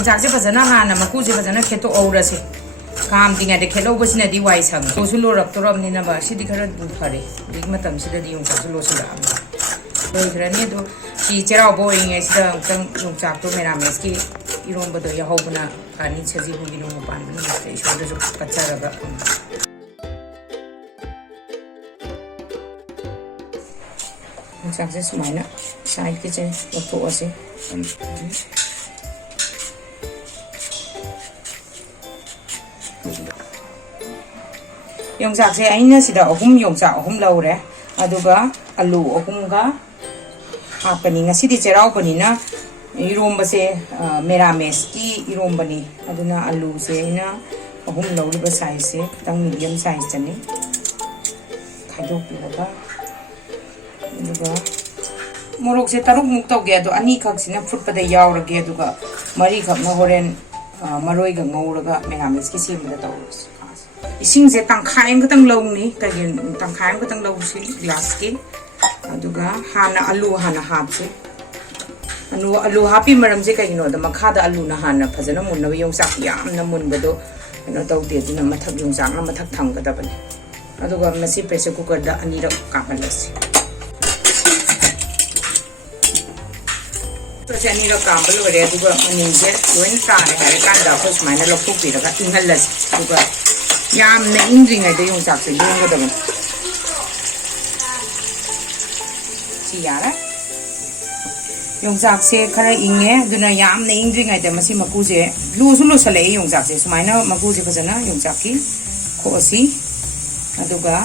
ꯌꯣꯡꯆꯥꯛꯁꯦ ꯐꯖꯅ ꯍꯥꯟꯅ ꯃꯀꯨꯁꯦ ꯐꯖꯅ ꯈꯦꯠꯇꯣꯛꯍꯧꯔꯁꯤ ꯀꯥꯝꯗ꯭ꯔꯤꯉꯩꯗ ꯈꯦꯠꯍꯧꯕꯁꯤꯅꯗꯤ ꯋꯥꯏ ꯁꯪꯉꯦ ꯂꯣꯏꯁꯨ ꯂꯣꯏꯔꯛꯇꯣꯔꯕꯅꯤꯅꯕ ꯁꯤꯗꯤ ꯈꯔꯕꯨ ꯐꯔꯦ ꯍꯧꯖꯤꯛ ꯃꯇꯝꯁꯤꯗꯗꯤ ꯌꯣꯡꯆꯥꯛꯁꯨ ꯂꯣꯏꯁꯤꯜꯂꯛꯑꯕꯅꯤ ꯂꯣꯏꯈ꯭ꯔꯅꯤ ꯑꯗꯣ ꯁꯤ ꯆꯩꯔꯥꯎꯕ ꯑꯣꯏꯔꯤꯉꯩꯁꯤꯗ ꯑꯃꯨꯛꯇꯪ ꯌꯣꯡꯆꯥꯛꯇꯣ ꯃꯦꯔꯥꯃꯦꯁꯀꯤ ꯏꯔꯣꯝꯕꯗꯣ ꯌꯥꯎꯍꯧꯕꯅ ꯐꯅꯤ ꯁꯖꯤꯕꯨꯒꯤ ꯅꯣꯡꯃ ꯄꯥꯟꯕ ꯅꯨꯃꯤꯠꯇ ꯏꯁꯣꯔꯗꯁꯨ ꯀꯠꯆꯔꯒ ꯌꯣꯡꯆꯥꯛꯁꯦ ꯁꯨꯃꯥꯏꯅ ꯁꯥꯏꯗꯀꯤꯁꯦ ꯂꯧꯊꯣꯛꯑꯁꯤ ꯌꯣꯡꯆꯥꯛꯁꯦ ꯑꯩꯅ ꯁꯤꯗ ꯌꯣꯡꯆꯥꯛ 3 ꯂꯧꯔꯦ ꯑꯗꯨꯒ ꯑꯂꯨ 3ꯒ ꯍꯥꯞꯀꯅꯤ ꯉꯁꯤꯗꯤ ꯆꯩꯔꯥꯎꯕꯅꯤꯅ 이롬바세 메라메스키 이롬바니 아두나 알루세나 어홈 러우리바 사이즈 딱 미디엄 사이즈니 가족비가 누가 모록세 따로 묵떡게도 아니각시나 풋바데 야오르게 두가 머리갑나 호렌 마로이가 ngꯧ르가 메라메스키 세임다 떠오르스 이싱세 땅카임 그땅 러우니 까기 땅카임 그땅 러우시 글라스키 아두가 하나 알루 하나 합시 allu happy maram je kai no da makha da allu na hana phajana mun na yong sak yam na mun bado no taw de na mathak yong sak na mathak thang ga da bani aduga masi pressure cooker da ani ra ka balasi to jani ra ka balo re aduga ani je loin ta ne ha kan da phos mai na lo phuk pi ra ka ingal las aduga yam na indring ai de yong sak se yong ga da bani si yara 용작세 खरा इंगे दुना यामने इंद्रिंगाय 데 मसी मकुजे लुसु लुसले 용작세 सुमाइना मकुजे फजना 용작की खोसी अदुगा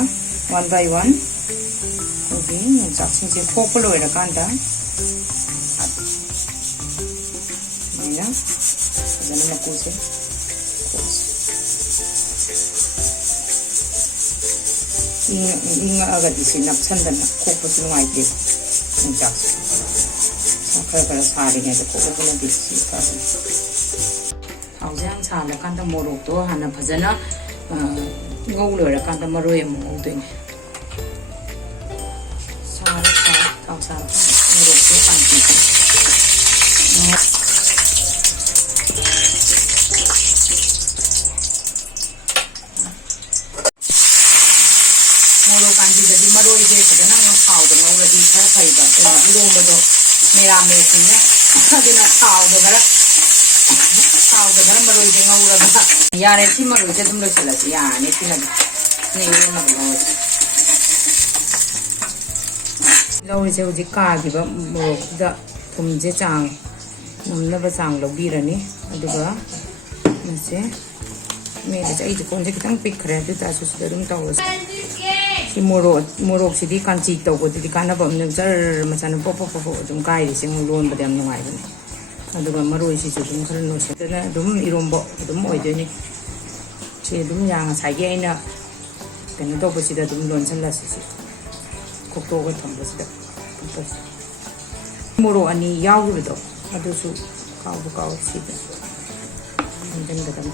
1 by 1 okay 용작sinje खोपलो era कांदा मैना फजना मकुजे इंगा अगदिसि नक्संदना खोपसु नुआइते 용작세 खर सारीगे खोपना दिसी थाउजें सालकान मोरक तो हाँ फजना गौ लोरकान मरोय मौदने मोरक कांदी मरोजे फजना थाद गौरदी खर फैब इरोबदो मेरामेसने थावदगरा मरोजे गौरगा यारे सी मरोजे तुम लोसलसी याने सिना लौरिसे हुजी कागिबा मोरकदा थुमजे चांग नमनबा चांग लौबीरनी अदुगा मसे मेरे आई कोनजे खितंग पिखरे अदु तासु सिदा दुम तौरस मोरक सिदी कांची तौबदी कानबम नजर मचान पोप दुम काइरिसे लोन बदम नुगाइबने अदुगा मरोइ सिसु दुम खर नोसदना दुम इरोंबो दुम ओइदोनि से दुम यांग साइगे आइना कनो तौबसिदा दुम लोनसनलासिसि कोक्तोगा थंबसिदा मोरक अनि याउबदो अदुसु काउ सिदा इंजनगदम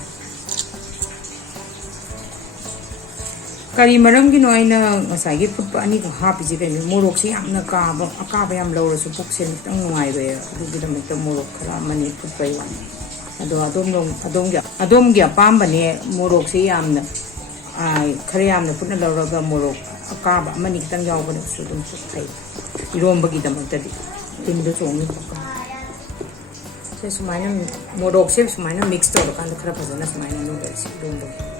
करी मरम की नोइना ngसाइगे फुटपा अनि को हापिजे के मोरक से यामना काबा अकाबा याम लौरसु पुक्से तंग नुआइबे अदुगिदमत मोरक खरा मनि फुटपै वानी अदो अदोम गे पाम्बने मोरक से यामना खरे यामना फुटना लौरगा मोरक अकाबा मनि तंग यावबने सु दुम फुटै इरोंबगी दमतदि तिंदो चोंगि पक्का से सुमाइना मोरक से सुमाइना मिक्स तोर कान खरा फजना सुमाइना नूडल्स दोंदो